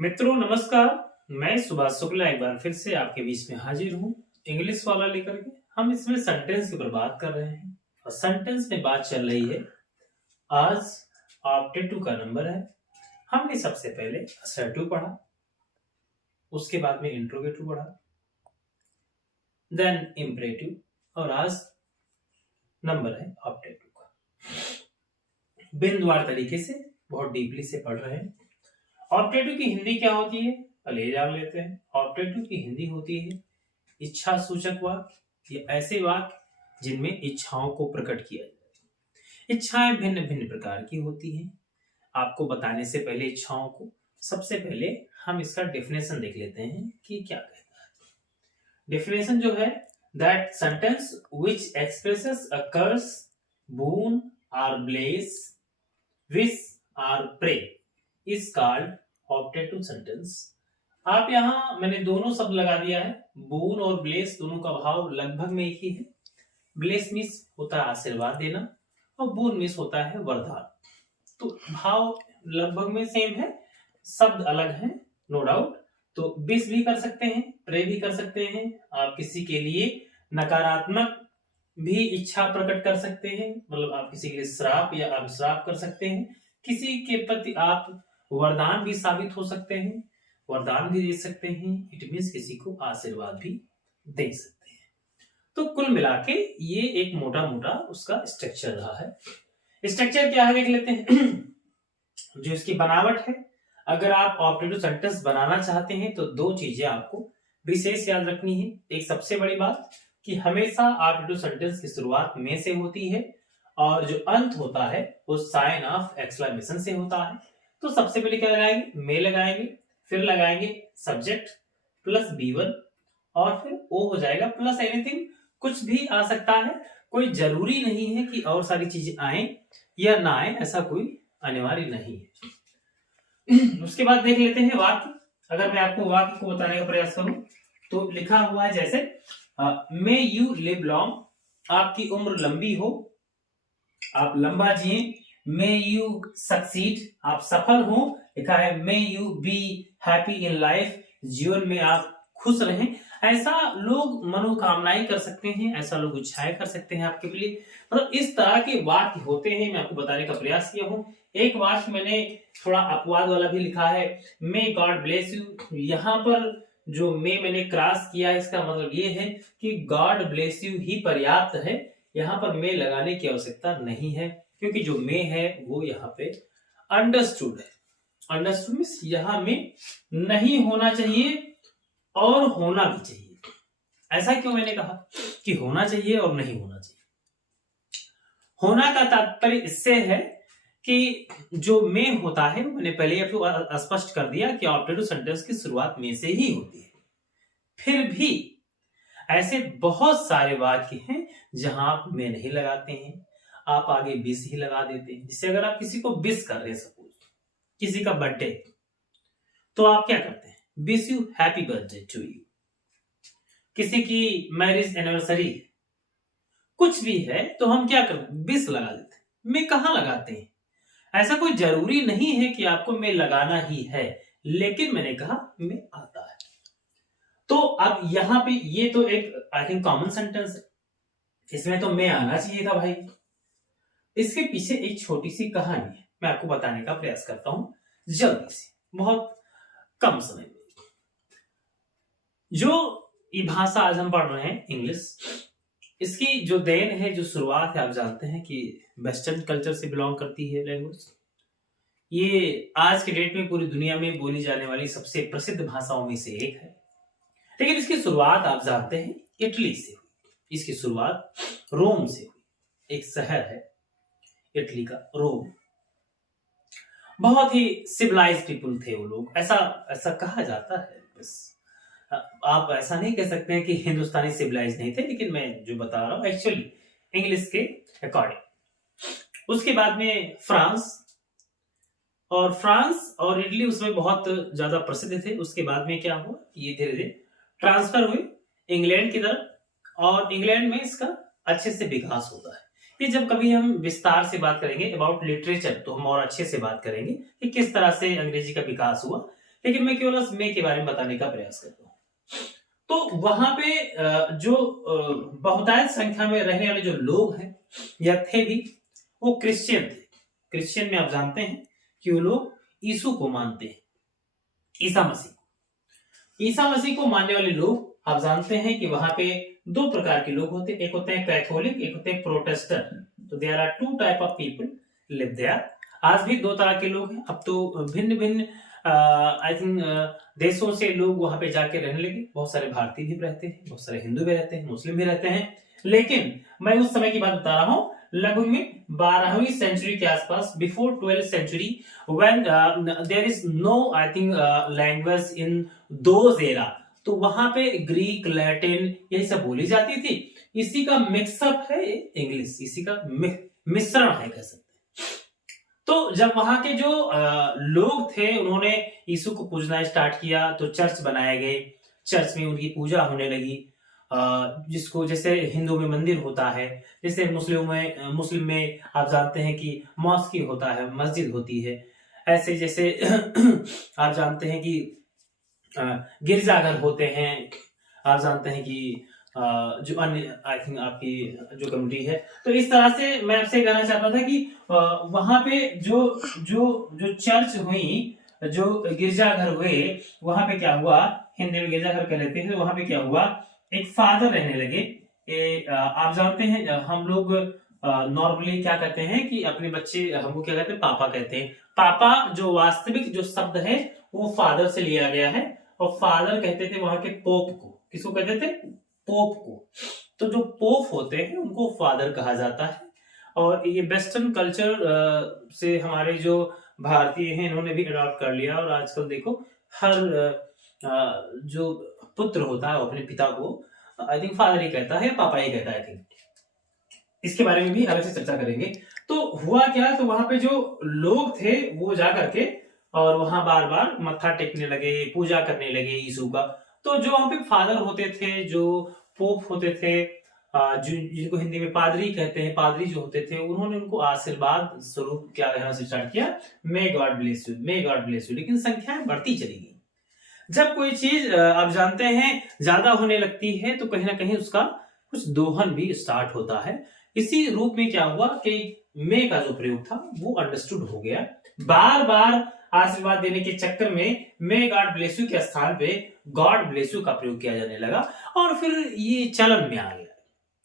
मित्रों नमस्कार। मैं सुभाष शुक्ला एक बार फिर से आपके बीच में हाजिर हूँ इंग्लिश वाला लेकर के। हम इसमें सेंटेंस के ऊपर बात कर रहे हैं और सेंटेंस में बात चल रही है। आज ऑप्टेटिव का नंबर है। हमने सबसे पहले असर्टिव पढ़ा, उसके बाद में इंट्रोगेटिव पढ़ा, देन इंपरेटिव और आज नंबर है ऑप्टेटिव का। बिंदुवार तरीके से बहुत डीपली से पढ़ रहे हैं। ऑप्टेटिव की हिंदी क्या होती है पहले ये जान लेते हैं। ऑप्टेटिव की हिंदी होती है इच्छा सूचक वाक्य या ऐसे वाक्य जिनमें इच्छाओं को प्रकट किया जाए। इच्छाएं भिन्न भिन्न प्रकार की होती हैं। आपको बताने से पहले इच्छाओं को सबसे पहले हम इसका डेफिनेशन देख लेते हैं कि क्या कहता है। डेफिनेशन जो है, that sentence which expresses a curse, boon or blaze, wish or pray is called optative sentence. आप यहाँ मैंने दोनों शब्द लगा दिया है। बून और ब्लेस दोनों का भाव लगभग में एक ही है। ब्लेस मीन्स होता है आशीर्वाद देना और बून मीन्स होता है वरदान। तो भाव लगभग में सेम है, शब्द अलग है, नो डाउट। तो विश भी कर सकते हैं, प्रे भी कर सकते हैं। आप किसी के लिए नकारात्मक भी इच्छा प्रकट कर सकते हैं, मतलब आप किसी के लिए श्राप या अभिश्राप कर सकते हैं। किसी के प्रति आप वरदान भी साबित हो सकते हैं, वरदान भी दे सकते हैं। इट मीन्स किसी को आशीर्वाद भी दे सकते हैं। तो कुल मिला के ये एक मोटा मोटा उसका स्ट्रक्चर रहा है। स्ट्रक्चर क्या है देख लेते हैं। जो इसकी बनावट है, अगर आप ऑप्टेटिव सेंटेंस बनाना चाहते हैं तो दो चीजें आपको विशेष याद रखनी है। एक सबसे बड़ी बात कि हमेशा ऑप्टेटिव सेंटेंस की शुरुआत में से होती है और जो अंत होता है वो साइन ऑफ एक्सक्लेमेशन से होता है। तो सबसे पहले क्या लगाएंगे, मे लगाएंगे, फिर लगाएंगे सब्जेक्ट प्लस B1 और फिर ओ हो जाएगा प्लस एनीथिंग। कुछ भी आ सकता है, कोई जरूरी नहीं है कि और सारी चीजें आए या ना आए, ऐसा कोई अनिवार्य नहीं है। उसके बाद देख लेते हैं वाक्य। अगर मैं आपको वाक्य को बताने का प्रयास करूं तो लिखा हुआ है जैसे मे यू लिव लॉन्ग, आपकी उम्र लंबी हो, आप लंबा जिए। मे यू सक्सीड, आप सफल हो। लिखा है may you be happy in life, जीवन में आप खुश रहें। ऐसा लोग मनोकामनाएं कर सकते हैं, ऐसा लोग इच्छाएं कर सकते हैं आपके लिए। मतलब इस तरह के वाक्य होते हैं, मैं आपको बताने का प्रयास किया हूं। एक वाक्य मैंने थोड़ा अपवाद वाला भी लिखा है, मे गॉड ब्लेस यू। यहां पर जो मे मैंने क्रॉस किया, इसका मतलब ये है कि गॉड ब्लेस यू ही पर्याप्त है। यहां पर मे लगाने की आवश्यकता नहीं है, क्योंकि जो मे है वो यहाँ पे अंडरस्टूड है। अंडरस्टूड मीन्स यहां में नहीं होना चाहिए और होना भी चाहिए। ऐसा क्यों मैंने कहा कि होना चाहिए और नहीं होना चाहिए। होना का तात्पर्य इससे है कि जो मे होता है, मैंने पहले ही आपको स्पष्ट कर दिया कि ऑप्टेटिव सेंटेंस की शुरुआत में से ही होती है। फिर भी ऐसे बहुत सारे वाक्य हैं जहां आप मे नहीं लगाते हैं, आप आगे विश ही लगा देते हैं। जिससे अगर आप किसी को विश कर रहे हैं, सपोज किसी का बर्थडे, तो आप क्या करते हैं, wish you happy birthday to you. किसी की मैरिज एनिवर्सरी कुछ भी है तो हम क्या करते हैं, विश लगा देते हैं। मे कहां लगाते हैं, ऐसा कोई जरूरी नहीं है कि आपको मे लगाना ही है, लेकिन मैंने कहा मे आता है। तो अब यहां पे ये तो एक आई थिंक कॉमन सेंटेंस है, इसमें तो मे आना चाहिए था भाई। इसके पीछे एक छोटी सी कहानी है, मैं आपको बताने का प्रयास करता हूं जल्दी से, बहुत कम समय में। जो ये भाषा आज हम पढ़ रहे हैं इंग्लिश, इसकी जो देन है, जो शुरुआत है, आप जानते हैं कि वेस्टर्न कल्चर से बिलोंग करती है लैंग्वेज। ये आज के डेट में पूरी दुनिया में बोली जाने वाली सबसे प्रसिद्ध भाषाओं में से एक है। लेकिन इसकी शुरुआत आप जानते हैं इटली से हुई। इसकी शुरुआत रोम से हुई। एक शहर है इटली का, रोम। बहुत ही सिविलाइज्ड पीपल थे वो लोग, ऐसा कहा जाता है। बस आप ऐसा नहीं कह सकते हैं कि हिंदुस्तानी सिविलाइज नहीं थे, लेकिन मैं जो बता रहा हूं एक्चुअली इंग्लिश के अकॉर्डिंग। उसके बाद में फ्रांस और इटली उसमें बहुत ज्यादा प्रसिद्ध थे। उसके बाद में क्या हुआ, ये धीरे धीरे ट्रांसफर हुए इंग्लैंड की तरफ, और इंग्लैंड में इसका अच्छे से विकास होता है। ये जब कभी हम विस्तार से बात करेंगे अबाउट लिटरेचर, तो हम और अच्छे से बात करेंगे कि किस तरह से अंग्रेजी का विकास हुआ, लेकिन मैं केवल उस मे के बारे में बताने का प्रयास करता हूँ। तो वहां पे जो बहुतायत संख्या में रहने वाले जो लोग हैं या थे भी, वो क्रिश्चियन थे। क्रिश्चियन में आप जानते हैं कि वो लोग यीशु को मानते हैं, ईसा मसीह को। ईसा मसीह को मानने वाले लोग आप जानते हैं कि वहां पे दो प्रकार के लोग होते हैं, एक होते हैं कैथोलिक, एक होते हैं प्रोटेस्टेंट। तो there are two type of people live there. आज भी दो तरह के लोग हैं। अब तो भिन्न भिन्न आई थिंक देशों से लोग वहां पे जाके रहने लगे। बहुत सारे भारतीय भी रहते हैं, बहुत सारे हिंदू भी रहते हैं, मुस्लिम भी रहते हैं। लेकिन मैं उस समय की बात बता रहा हूं, लगभग में 12वीं सेंचुरी के आसपास, before 12th century, when there is no I think language in those era. तो वहां पे ग्रीक, लैटिन यही सब बोली जाती थी। इसी का मिक्सअप है इंग्लिश, इसी का मिश्रण है कह सकते हैं। तो जब वहां के जो लोग थे, उन्होंने यीशु को पूजना स्टार्ट किया, तो चर्च बनाए गए, चर्च में उनकी पूजा होने लगी। जिसको जैसे हिंदू में मंदिर होता है, जैसे मुस्लिम में आप जानते हैं कि मॉस्क होता है, मस्जिद होती है। ऐसे जैसे आप जानते हैं कि गिरजाघर होते हैं। आप जानते हैं कि जो अन्य आई थिंक आपकी जो कम्युनिटी है। तो इस तरह से मैं आपसे कहना चाहता था कि वहां पे जो जो जो चर्च हुई, जो गिरजाघर हुए, वहां पे क्या हुआ, हिंदी में गिरजाघर कह लेते हैं। वहां पे क्या हुआ, एक फादर रहने लगे। आप जानते हैं हम लोग नॉर्मली क्या कहते हैं कि अपने बच्चे हमको क्या कहते हैं, पापा कहते हैं। पापा जो वास्तविक जो शब्द है वो फादर से लिया गया है। और फादर कहते थे वहां के पोप को। किसको कहते थे? पोप को। तो जो पोप होते हैं उनको फादर कहा जाता है। और ये वेस्टर्न कल्चर से हमारे जो भारतीय हैं इन्होंने भी अडॉप्ट कर लिया। और आजकल देखो हर जो पुत्र होता है वो अपने पिता को आई थिंक फादर ही कहता है, पापा ही कहता है। आई थिंक इसके बारे में भी अलग से चर्चा करेंगे। तो हुआ क्या, तो वहां पे जो लोग थे वो जा करके और वहां बार बार मत्था टेकने लगे, पूजा करने लगे यीशु का। तो जो वहां पे फादर होते थे, जो पोप होते थे, जिनको हिंदी में पादरी कहते हैं, पादरी जो होते थे, उन्होंने उनको आशीर्वाद स्वरूप क्या कहना से स्टार्ट किया, may God bless you, may God bless you. लेकिन संख्याएं बढ़ती चली गई। जब कोई चीज आप जानते हैं ज्यादा होने लगती है तो कहीं ना कहीं उसका कुछ दोहन भी स्टार्ट होता है। इसी रूप में क्या हुआ कि मे का जो प्रयोग था वो अंडरस्टूड हो गया। बार बार आशीर्वाद देने के चक्कर में मे गॉड ब्लेस यू के स्थान पे गॉड ब्लेस यू का प्रयोग किया जाने लगा और फिर ये चलन में आ गया।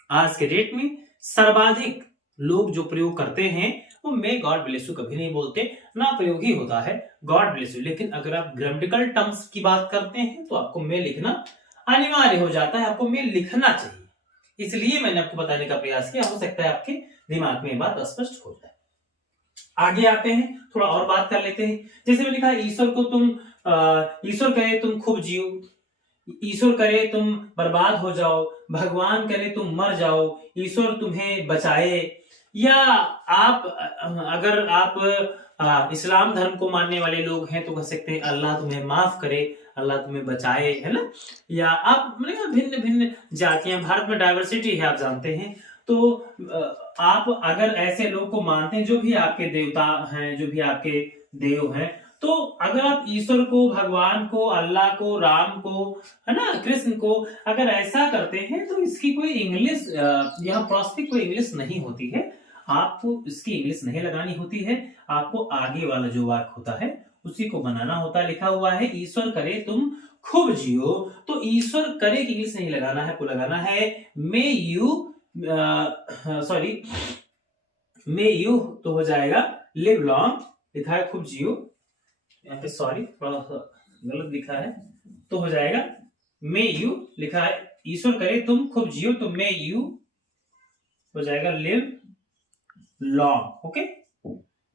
आज के डेट में सर्वाधिक लोग जो प्रयोग करते हैं वो मे गॉड ब्लेस यू कभी नहीं बोलते, ना प्रयोग ही होता है गॉड ब्लेस यू। लेकिन अगर आप ग्रामेटिकल टर्म्स की बात करते हैं तो आपको मे लिखना अनिवार्य हो जाता है, आपको मे लिखना चाहिए। इसलिए मैंने आपको बताने का प्रयास किया, हो सकता है आपके दिमाग में ये बात स्पष्ट हो जाए। आगे आते हैं, थोड़ा और बात कर लेते हैं। जैसे मैंने कहा ईश्वर करे तुम खूब जियो, ईश्वर करे तुम बर्बाद हो जाओ, भगवान करे तुम मर जाओ, ईश्वर तुम्हें बचाए। या आप अगर आप इस्लाम धर्म को मानने वाले लोग हैं तो कह सकते हैं अल्लाह तुम्हें माफ करे, अल्लाह तुम्हें बचाए, है ना। या आप भिन्न भिन्न जातियां, भारत में डाइवर्सिटी है आप जानते हैं। तो आप अगर ऐसे लोग को मानते हैं जो भी आपके देवता हैं, जो भी आपके देव हैं, तो अगर आप ईश्वर को, भगवान को, अल्लाह को, राम को, है ना, कृष्ण को अगर ऐसा करते हैं तो इसकी कोई इंग्लिश यहाँ प्रॉस्पिक कोई इंग्लिश नहीं होती है। आपको इसकी इंग्लिश नहीं लगानी होती है, आपको आगे वाला जो वाक्य होता है उसी को बनाना होता है। लिखा हुआ है ईश्वर करे तुम खूब जियो, तो ईश्वर करे की इंग्लिश नहीं लगाना है, आपको लगाना है may you, sorry may you तो हो जाएगा लिव लॉन्ग। लिखा है खूब जियो, यहाँ पे सॉरी थोड़ा सा गलत लिखा है, तो हो जाएगा मे यू। लिखा है ईश्वर करे तुम खूब जियो, तो मे यू हो जाएगा live long. Okay,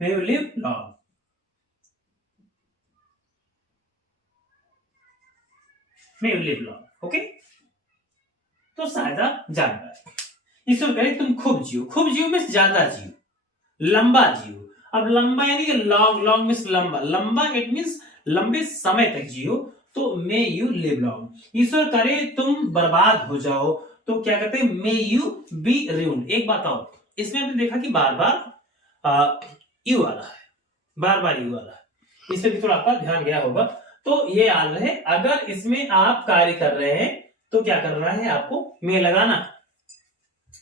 may you live long, may you live long. Okay, तो शायद आप जान पाए। ईश्वर करे तुम खूब जियो, खूब जियो मीन्स ज्यादा जियो, लंबा जियो। अब लंबा यानी कि लॉन्ग, लॉन्ग मीन्स लंबा, लंबा इट मीन्स लंबे समय तक जियो, तो मे यू लिव लॉन्ग। ईश्वर करे तुम बर्बाद हो जाओ, तो क्या कहते हैं मे यू बी ruined। एक बात और, इसमें आपने देखा कि बार बार यू आ रहा है, बार बार यू आ रहा है, इससे भी थोड़ा आपका ध्यान गया होगा। तो ये याद रहे, अगर इसमें आप कार्य कर रहे हैं तो क्या करना है, आपको मे लगाना,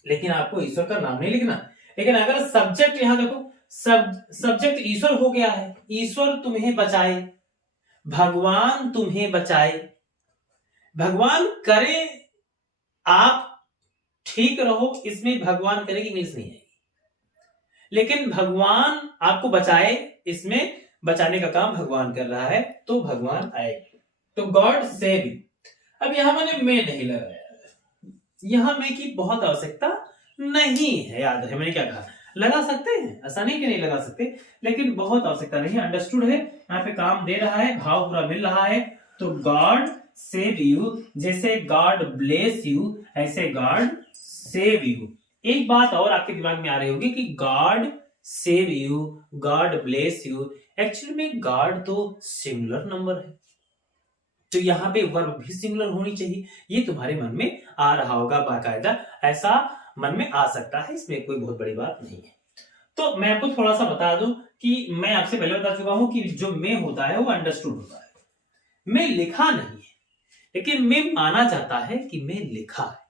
लेकिन आपको ईश्वर का नाम नहीं लिखना। लेकिन अगर सब्जेक्ट, यहां देखो सब्जेक्ट ईश्वर हो गया है, ईश्वर तुम्हें बचाए, भगवान तुम्हें बचाए, भगवान करे आप ठीक रहो, इसमें भगवान करे की मीन्स नहीं है, लेकिन भगवान आपको बचाए, इसमें बचाने का काम भगवान कर रहा है, तो भगवान आएगी। तो गॉड सेव यू। अब यहां मैंने मैं नहीं लगाया, यहां मैं की बहुत आवश्यकता नहीं है, याद रहे मैंने क्या कहा, लगा सकते हैं, ऐसा नहीं कि नहीं लगा सकते, लेकिन बहुत आवश्यकता नहीं है, अंडरस्टूड है, यहाँ पे काम दे रहा है, भाव पूरा मिल रहा है। तो गॉड सेव यू, जैसे गॉड ब्लेस यू ऐसे गॉड सेव यू। एक बात और आपके दिमाग में आ रही होगी कि God save you, God bless you, actually में गॉड तो सिंगुलर नंबर है, तो यहाँ पे वर्ब भी सिंगुलर होनी चाहिए, ये तुम्हारे मन में आ रहा होगा बाकायदा, ऐसा मन में आ सकता है, इसमें कोई बहुत बड़ी बात नहीं है। तो मैं आपको थोड़ा सा बता दूं कि मैं आपसे पहले बता चुका हूं कि जो मैं होता है वो अंडरस्टूड होता है, मैं लिखा नहीं है, लेकिन मैं माना जाता है कि मैं लिखा है।